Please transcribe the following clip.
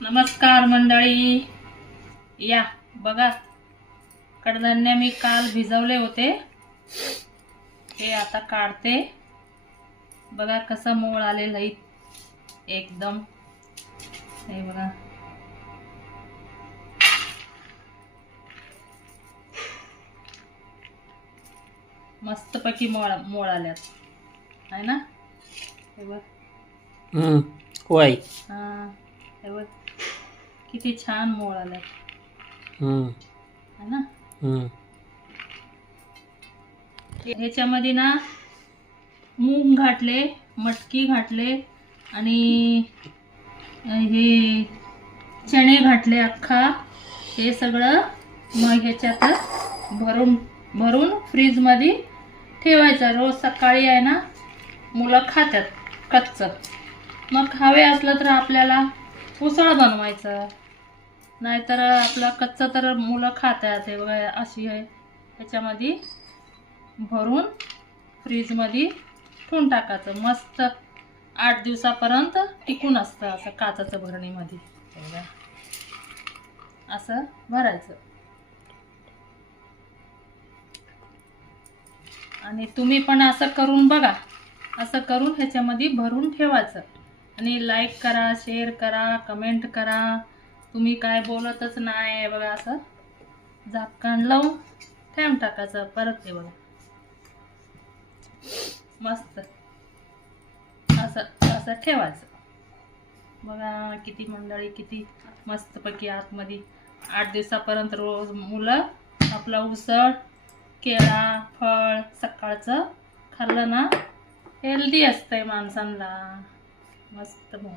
नमस्कार मंडळी. या बघा. कडधान्य मी काल भिजवले होते. ते आता काढते. बघा कसं मोळ आलेलं आहे एकदम. हे बघा. मस्तपैकी मोळ मोळ आल्यात. आहे ना? हे बघ. हा हे बघ. किती छान मोळ है ना? हम्म. ह्याच्यामध्ये ना मूग घातले मटकी घातले आणि हे चणे घातले अख्खा. हे सगळं मग ह्याच्यात भरून भरून फ्रीजमध्ये ठेवायचं. रोज सकाळी आहे ना मुलं खातात कच्चं. मग हवे असलं तर आपल्याला उसळ बनवायचं. नाहीतर आपलं कच्चं तर मुलं खातात हे बघा अशी आहे. ह्याच्यामध्ये भरून फ्रीजमध्ये ठेवून टाकायचं. मस्त आठ दिवसापर्यंत टिकून असतं असं काचाचं भरणीमध्ये. बघा. असं भरायचं. आणि तुम्ही पण असं करून बघा. असं करून ह्याच्यामध्ये भरून ठेवायचं. आणि लाईक करा शेअर करा कमेंट करा. तुम्ही काय बोलतच नाही बघा असं. झाकण लावून ठेवून टाकायचं परत हे बघा. मस्त. असं असं ठेवायचं. बघा किती मंडळी किती मस्तपैकी आतमध्ये आठ दिवसापर्यंत रोज मुलं आपलं उसळ केळा फळ सकाळचं खाल्लं ना हेल्दी असतंय माणसांना मस्त भाऊ